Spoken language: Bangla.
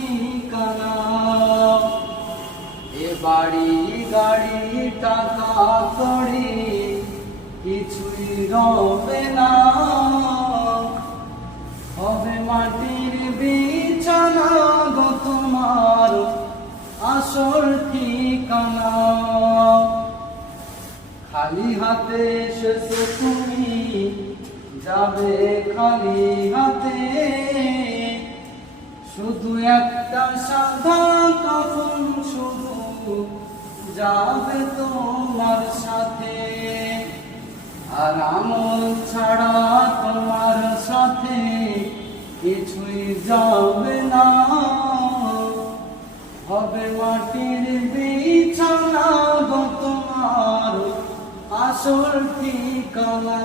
ঠিকানা। এ বাড়ি গাড়ি টাকা কড়ি কিছুই রবে না, হবে মাটির বিছানা গো তোমার আসল ঠিকানা। খালি হাতে এসেছো তুমি, যাবে খালি হাতে, শুধু একটা সাদা কাফন শুধু যাবে তোমার সাথে। আর আমল ছাড়া তোমার সাথে কিছুই যাবে না, হবে মাটির বিছানা গো তোমার আসল ঠিকানা।